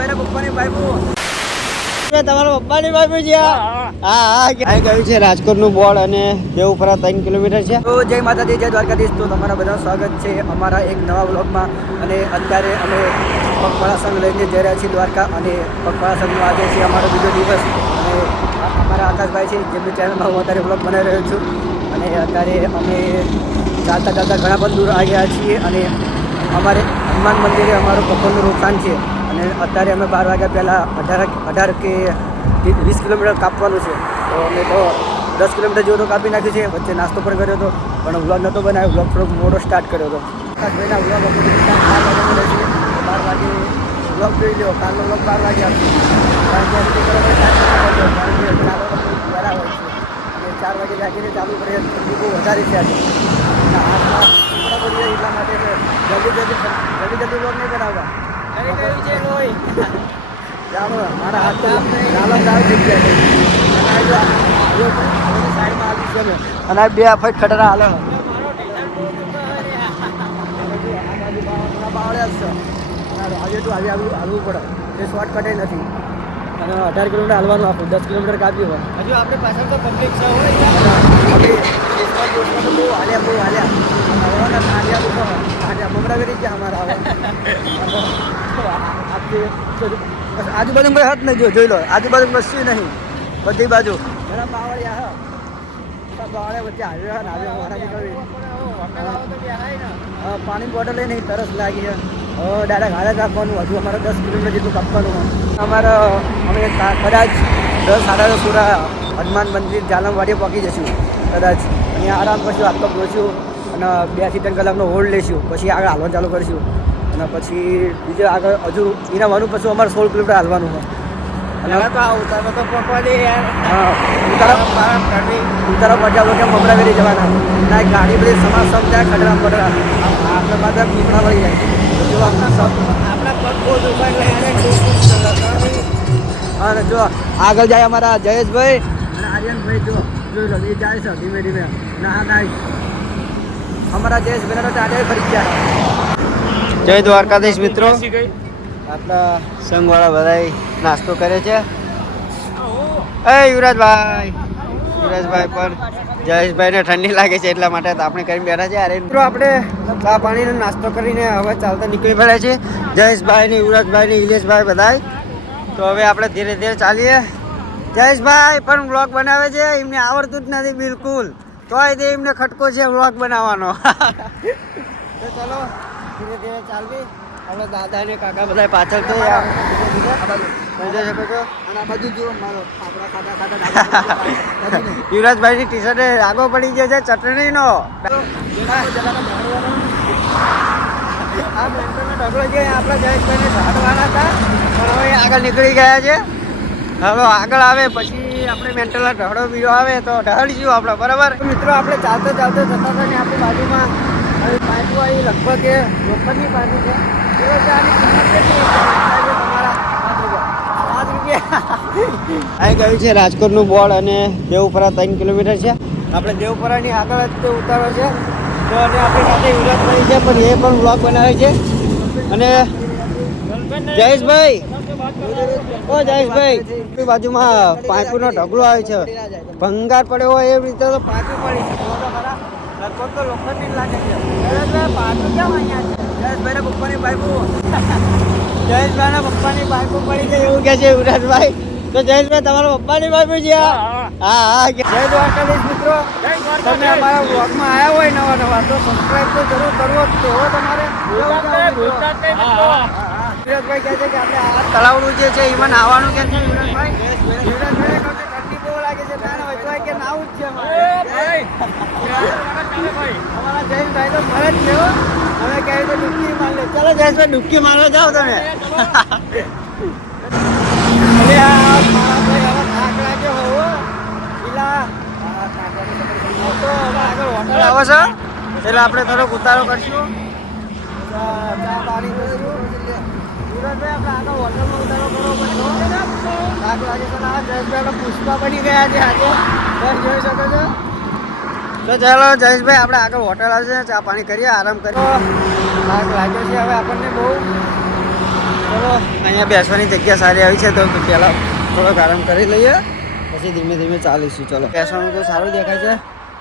જયેશભાઈ પપ્પાની બાઈકો તમારા પપ્પાની બાજુ છે હા હા ગયું છે? રાજકોટનું બોર્ડ અને દેવપરા ત્રણ કિલોમીટર છે. તો જય માતાજી જય દ્વારકાધીશ. તો તમારા બધા સ્વાગત છે અમારા એક નવા વ્લોગમાં. અને અત્યારે અમે પગપાળા સંઘ લઈને જઈ રહ્યા છીએ દ્વારકા અને પગપાળા સંઘનો આજે છે અમારો બીજો દિવસ. અને અમારા આકાશભાઈ છે જેમની ચેનલમાં હું અત્યારે વ્લોગ બનાવી રહ્યો છું. અને અત્યારે અમે ચાલતા ચાલતા ઘણા બધા દૂર આવ્યા છીએ. અને અમારે હનુમાન મંદિરે અમારું પપ્પાનું રોકાણ છે. અને અત્યારે અમે બાર વાગ્યા પહેલાં અઢાર અઢાર કે વીસ કિલોમીટર કાપવાનું છે. તો અમે તો દસ કિલોમીટર જેવું તો કાપી નાખ્યું છે. વચ્ચે નાસ્તો પણ કર્યો હતો, પણ વ્લોગ નહોતો બનાવ્યો. વ્લોગ થોડોક મોડો સ્ટાર્ટ કર્યો હતો. ભાઈના વ્લોગ બાર વાગે વ્લોગ જોઈ લો કાલનો વ્લોગ બાર વાગે આવશે. કારણ ચાર વાગે જાગીને ચાલુ કરીએ ઠંડી બહુ વધારે છે આજે. હાથમાં એટલા માટે જલ્દી જલ્દી જલ્દી જલ્દી વ્લોગ નહીં બનાવવા ચાલો મારા હાથ ચાલો ચાલો અને બે ફટ ખટરા હાલે. હાલવું પડે. એ શોર્ટકટ નથી. અને અઢાર કિલોમીટર હાલવાનું આપણું દસ કિલોમીટર કાપ્યું હોય. હજુ આપણે પાછળ તો પબ્લિક છે હોય. આપણે હાલ્યા બહુ હાલ્યા. હાલ્યા મમરા વેરી ગયા અમારા હવે આજુબાજુ કોઈ હત નહીં જો જોઈ લો આજુબાજુ કશું નહીં. બધી બાજુ. ઘણા બાવળિયા હા. બાવળિયા વચ્ચે હાલ્યો હા મારા નીકળવી પાણીની બોટલ લઈને તરસ લાગી છે ડાયરેક્ટ હારે રાખવાનું હજુ અમારે દસ કિલોમીટર જેટલું કાપવાનું. અમારે અમે કદાચ દસ સાડા દસ સુરા હનુમાન મંદિર જાલમવાડીએ પહોંચી જશું કદાચ. અહીંયા આરામ કરશું આપતો ધોઈશું અને બેથી ત્રણ કલાકનો હોલ્ડ લઈશું પછી આગળ હાલવાનું ચાલુ કરીશું. અને પછી બીજું આગળ હજુ એના વાનું પછી અમારે સોળ કિલોમીટર હાલવાનું ઉતારો ઉતારા પહોંચ્યા મમરા વેરી જવાના. ના ગાડી બધી સમાજ સમજાય ખડરા પડરા આપણે પાછા પીપળા વળી જાય. અને જો આગળ જાય અમારા જયેશભાઈ. અને આર્યનભાઈ જો જોઈ લો એ જાય છે ધીમે ધીમે. ના ના અમારા જયેશભાઈ તો આજે ફરી ગયા. જય દ્વારકાધીશ મિત્રો. આપણા સંઘવાળા બધા નાસ્તો કરે છે. એ યુવરાજભાઈ યુવરાજભાઈ પણ જયેશભાઈને ઠંડી લાગે છે એટલા માટે તો આપણે કરીને બેઠા છે અરે મિત્રો આપણે ચા પાણીનો નાસ્તો કરીને હવે ચાલતા નીકળી પડ્યા છે જયેશભાઈ ને યુવરાજભાઈ ને ઇલેશભાઈ બધાય. તો હવે આપણે ધીરે ધીરે ચાલીએ. જયેશભાઈ પણ વ્લોગ બનાવે છે. એમને આવડતું જ નથી બિલકુલ. તોય તે એમને ખટકો છે વ્લોગ બનાવવાનો. તો ચલો ધીરે ધીરે ચાલવી. આપણે દાદા ને કાકા બધા પાછળ તો જોઈ શકો છો? અને આ બાજુ જો મારો આપણા ખાતા ખાતા ડાબા યુવરાજભાઈ ની ટી શર્ટે આગો પડી ગયો છે ચટણીનો. આ મેન્ટરનો ઢગલો છે આપણા જયેશભાઈને ઢાળવાના હતા. પણ હવે આગળ નીકળી ગયા છે. હવે આગળ આવે પછી આપણે મેન્ટલના ઢહડો બીજો આવે તો ઢળીશું આપણે, બરાબર? મિત્રો, આપણે ચાલતો ચાલતા જતા હતા ને આપણી બાજુમાં. પાઇપો આવી લગભગ એ લોખંડની પાઇપો છે. એ આની કિંમત પાંચ ગયું છે રાજકોટનું બોર્ડ અને દેવપરા ત્રણ કિલોમીટર છે. આપણે દેવપરાની આગળ જ ઉતારો છે. તો અને આપણી સાથે યુવરાજભાઈ છે, પણ એ પણ બ્લોગ બનાવે છે. અને જયેશભાઈ ઓ જયેશભાઈ બાજુમાં પાઇપનો ઢગલો આવે છે. ભંગાર પડ્યો હોય એવી રીતે તો પાઇપો પડી છે. લગભગ તો લોખંડની જ લાગે છે. પાઇપો કેમ અહીંયા છે? જયેશભાઈના પપ્પાની બાઈકો. જયેશભાઈના પપ્પાની બાઈકો પડી છે એવું કે છે યુવરાજભાઈ. તો જયેશભાઈ તમારા પપ્પાની બાઈકો છે? આ? હા હા જય દ્વારકાધીશ. મિત્રો તમે અમારા આવ્યા હોય નવા નવા તો જરૂર કરવો જ તો તમારે. યુવરાજભાઈ કહે છે કે આપણે આ તળાવનું જે છે એમાં આવવાનું કે છે યુવરાજભાઈ કહે ઠંડી બહુ લાગે છે ત્યાં વચવાય કે નાવું જ છે અમારે. જયેશભાઈ તો ફરે જ છે હવે કહે તો ડૂબકી માર લે. ચાલો જયેશભાઈ ડૂબકી મારવા જાઓ તમે. અરે આ મારા ભાઈ હવે થાક લાગ્યો હોવો પેલા આગળ હોટલ આવે છે. એટલે આપણે થોડોક ઉતારો કરશું. ચા ચા પાણી પુષ્પા બની ગયા છે આજે. જોઈ શકો છો. તો ચાલો જયેશભાઈ, આપણે આગળ હોટલ આવશે, ચા પાણી કરીએ, આરામ કરીએ. થાક લાગ્યો છે હવે આપણને બહુ. ચલો, અહીંયા બેસવાની જગ્યા સારી આવી છે, તો પહેલાં થોડોક આરામ કરી લઈએ, પછી ધીમે ધીમે ચાલીશું, ચલો. બેસવાનું તો સારું દેખાય છે.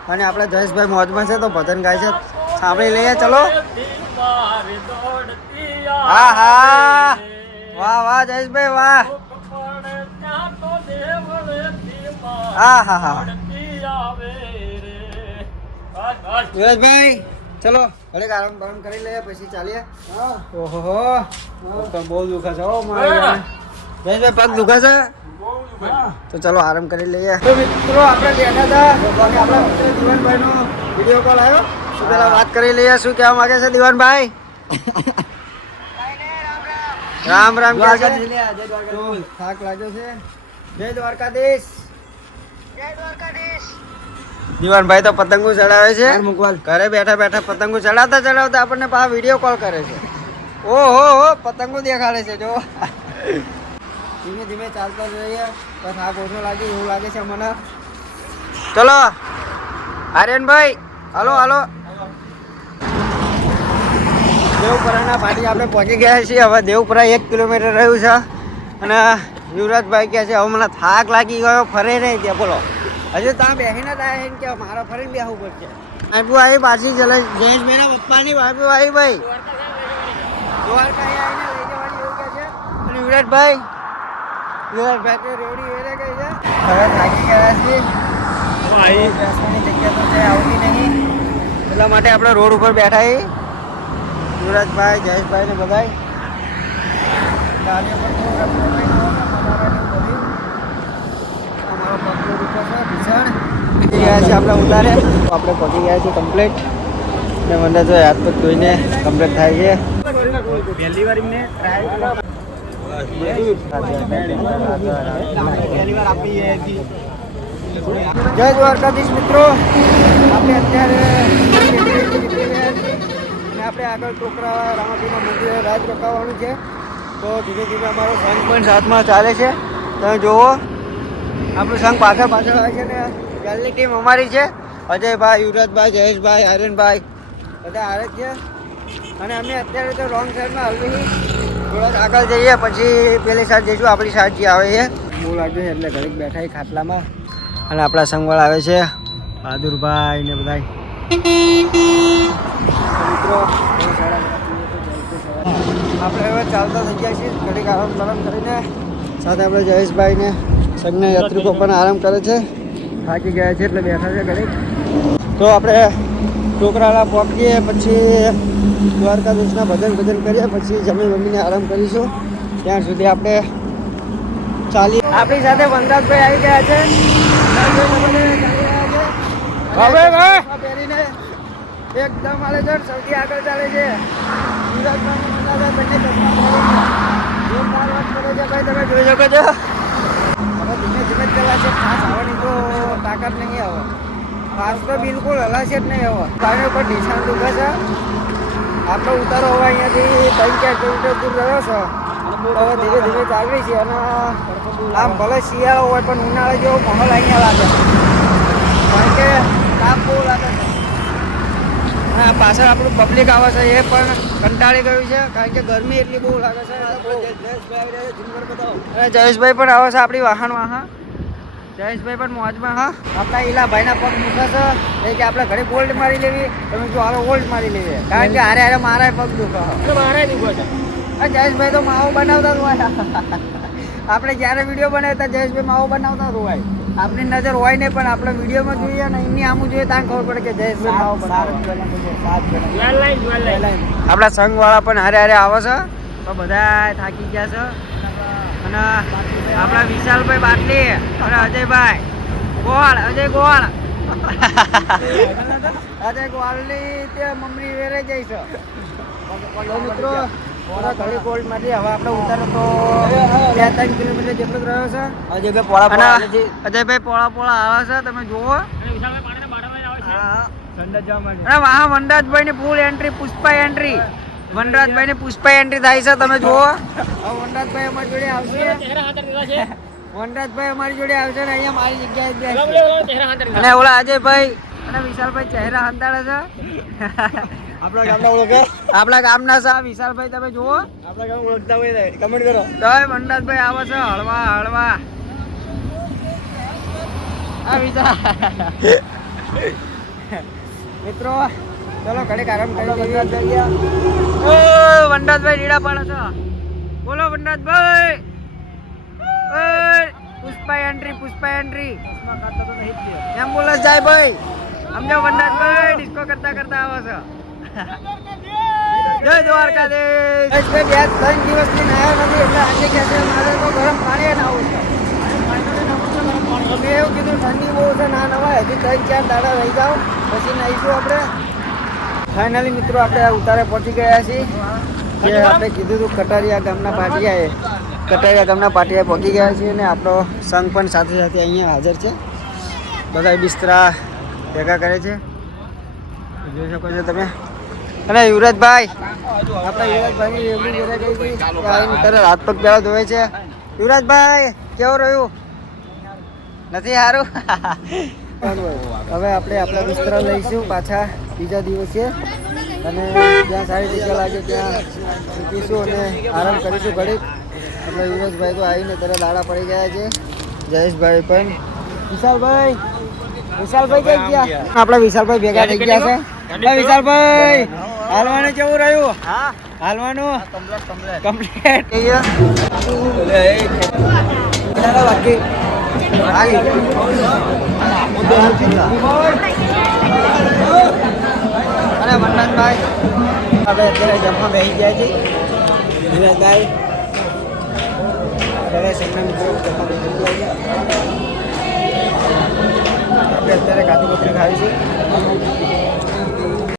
અને આપણે જયેશભાઈ મોજમાં છે, તો ભજન ગાય છે. સાંભળી લઈએ, ચલો. હા હા. વાહ વાહ જયેશભાઈ વાહ. હા હા હા. સુરેશભાઈ ચલો ઘડીક આરામ બારામ કરી લઈએ પછી ચાલીએ. ઓહો તો બહુ દુખે છે ઓ મારા જયેશભાઈ પગ દુખે છે? તો ચલો આરામ કરી લઈએ. તો મિત્રો આપણે બેઠા હતા. બાકી આપણા દિવાનભાઈનો વીડિયો કોલ આવ્યો. શું પેલા વાત કરી લઈએ શું કહેવા માંગે છે દિવાનભાઈ? રામ રામ થાક લાગ્યો છે. જય દ્વારકાધીશ. દિવાનભાઈ તો પતંગો ચડાવે છે. ઘરે બેઠા બેઠા પતંગો ચડાવતા ચડાવતા આપણને પાછા વીડિયો કોલ કરે છે. ઓહો હો પતંગો દેખાડે છે જો. ધીમે ધીમે ચાલતા જઈએ. તો થાક ઓછો લાગે એવું લાગે છે મને. ચલો. આર્યનભાઈ હલો હાલો. દેવપુરાના પાટી આપણે પહોંચી ગયા છીએ. હવે દેવપુરા એક કિલોમીટર રહ્યું છે. અને યુવરાજભાઈ કહે છે હવે મને થાક લાગી ગયો ફરે નહીં ત્યાં. બોલો. હજુ ત્યાં બેસીને જ આવ્યા કે મારે ફરીને બેસવું પડશે. બાબુ આવી પાછી ચલે જયેશભાઈના પપ્પાની બાબુ આવી ભાઈ. દ્વારકા આવીને લઈ જવાની એવું કહે છે. અને યુવરાજભાઈ યુવરાજભાઈ તો રેવડી વેરે છે. હવે થાકી ગયા છીએ. બેસવાની જગ્યા તો છે આવતી નહીં. એટલા માટે આપણે રોડ ઉપર બેઠા છીએ. યુવરાજભાઈ જયેશભાઈ ને પર બધું. ગયા છે આપણે ઉતારે. આપણે પહોંચી ગયા છીએ કમ્પ્લીટ ને મને તો યાદ પગ ધોઈને કમ્પ્લીટ થાય છે. પહેલી વાર એમને જય દ્વારકાધીશ મિત્રો. આપણે અત્યારે આપણે આગળ ટોકરા રામાપીના મંદિરે રાજ રોકાવાનું છે. તો ધીમે ધીમે અમારો સંઘ પણ સાથમાં ચાલે છે. તમે જુઓ આપણું સંઘ પાછળ પાછળ આવે છે ને પહેલી ટીમ અમારી છે. અજયભાઈ, યુવરાજભાઈ, જયેશભાઈ, હરેનભાઈ, બધા આવે છે. અને અમે અત્યારે તો રોંગ સાઈડમાં આવી થોડાક આગળ જઈએ, પછી પેલી સાઈડ જઈશું. આપણી સાઈડ જે આવે છે. બહુ લાગ્યું છે એટલે ઘડીક બેઠા ખાટલામાં. અને આપણા સંગવાળ આવે છે. બહાદુરભાઈ ને બધા મિત્રો આપણે હવે ચાલતા થઈ ગયા છીએ. ઘડીક આરામ બારામ કરીને સાથે આપણે જયેશભાઈને સંઘના યાત્રિકો પણ આરામ કરે છે. થાકી ગયા છે એટલે બેઠા છે ઘડીક. તો આપણે ટોકરાલા પહોંચીએ પછી દ્વારકાધીશના ભજન ભજન કરીએ પછી જમી મમ્મીને આરામ કરીશું. ત્યાં સુધી આપણે ચાલી આપણી સાથે વનરાજભાઈ આવી ગયા છે. હવે પહેરીને એકદમ આલે છે સૌથી આગળ ચાલે છે. યુવરાજભાઈ વનરાજા બંને ચશ્મા જોરદાર છે. ભાઈ, તમે જોઈ શકો છો. હવે ધીમે ધીમે જ ચલાશે ખાસ આવવાની તો તાકાત નહીં આવે. ફાસ તો બિલકુલ હલાશે નહીં આવે. ગાડી ઉપર નિશાન દુખે છે. આપણો ઉતારો હવે અહીંયાથી ત્રણ ચાર કિલોમીટર દૂર રહ્યો છે. હવે ધીમે ધીમે ચાલવી છે અને આમ ભલે શિયાળો હોય પણ ઉનાળા જેવો માહોલ અહીંયા લાગે. કારણ કે તાપ બહુ લાગે છે. આ પાછળ આપણું પબ્લિક આવે છે એ પણ કંટાળી ગયું છે કારણ કે ગરમી એટલી બહુ લાગે છે. જયેશભાઈ પણ આવે છે આપણી વાહન વાહન. જયેશભાઈ પણ મોજમાં હા. આપણા ઈલાભાઈના પગ દુખે છે કે આપણે ઘરે ગોલ્ડ મારી લેવી તમે જો હાલો ગોલ્ડ મારી લેવી. કારણ કે હારે હારે મારા પગ દુખે. મારે દુખે છે. જયેશભાઈ તો માવો બનાવતા રોવાય આપણે જ્યારે વીડિયો બનાવતા જયેશભાઈ માવો બનાવતા હોય. આપણી નજર હોય ને પણ આપણે વિડીયોમાં જોઈએ ને એમની આમું જોઈએ ત્યાં ખબર પડે કે જય આપણા સંઘવાળા પણ હારે હારે આવે છે. તો બધા થાકી ગયા છે. અને આપણા વિશાલભાઈ બાટલી અને અજયભાઈ. ગોળ અજય ગોળ અજય ગોળની તે મમરી વેરે જાય છે. મિત્રો ઘડી ગોલ્ડ હવે આપણે ઉતારો તો બે ત્રણ કિલોમીટર જેટલું રહ્યો છે. અજયભાઈ પોળા પોળા અજયભાઈ પોળા પોળા આવે છે તમે જુઓ. હા વનરાજભાઈ ની ફૂલ એન્ટ્રી પુષ્પા એન્ટ્રી વનરાજભાઈ ની પુષ્પા એન્ટ્રી થાય છે તમે જુઓ. વનરાજભાઈ અમારી જોડે આવશે. વનરાજભાઈ અમારી જોડે આવશે ને અહીંયા મારી જગ્યાએ અને ઓલા અજયભાઈ અને વિશાલભાઈ ચહેરા હંતાડે છે. આપણા ગામના ઓળખે? આપણા ગામના સા વિશાલભાઈ તમે જુઓ. આપણા ગામ ઓળખતા હોય કમેન્ટ કરો. જય મંડાતભાઈ આવે છે. હળવા હળવા. આ વિશાલ. મિત્રો ચલો ઘડીક આરામ કરી દઈએ ઓ વંડાતભાઈ રીડા પાડે છે. બોલો ઓય Pushpa entry Pushpa entry ambulance જાય ભાઈ. અમને વંડાતભાઈ ડિસ્કો કરતા કરતા આવે છે. જય દ્વારકાધીશ. બસ બે બે, ત્રણ દિવસથી નાયો નથી, એટલે આજે કહે છે, મારે તો ગરમ પાણી નાવું છે. મેં એવું કીધું, ઠંડી બહુ છે, ના નવાય, હજી ત્રણ, ચાર દાડા રહી જાઓ, પછી નાહીશું આપણે. ફાઇનલી મિત્રો, આપણે ઉતારે પહોંચી ગયા છીએ. જે આપણે કીધું હતું, કટારિયા ગામના પાટિયાએ. કટારિયા ગામના પાટિયાએ પહોંચી ગયા છીએ અને આપણો સંઘ પણ સાથે સાથે અહીંયા હાજર છે. બધા બિસ્તરા ભેગા કરે છે. જોઈ શકો છો તમે. અને યુવરાજભાઈ. આપણા યુવરાજભાઈની રેવડી હાથ પગ પેલા ધોવે છે. યુવરાજભાઈ, કેવું રહ્યું? નથી સારું હવે આપણે આપણા બિસ્તરા લઈશું પાછા બીજા દિવસે. અને જ્યાં સારી જગ્યા લાગે ત્યાં મૂકીશું અને આરામ કરીશું ઘડીક. આપણે યુવરાજભાઈ તો આવીને તરત દાડા પડી ગયા છે. જયેશભાઈ પણ. વિશાલભાઈ વિશાલભાઈ કઈ ગયા? આપણા વિશાલભાઈ ભેગા થઈ ગયા છે. વિશાલભાઈ! હાલવાનું કેવું રહ્યું? હા. હાલવાનું? કમ્પ્લીટ બાકી. અને વંદનભાઈ આપણે અત્યારે જમવા બેસી ગયા છીએ. ધીરજભાઈ અત્યારે સૌના મિત્રો જમવા બેસી જાય છે આપણે અત્યારે કાજુ કતરી ખાવી છે.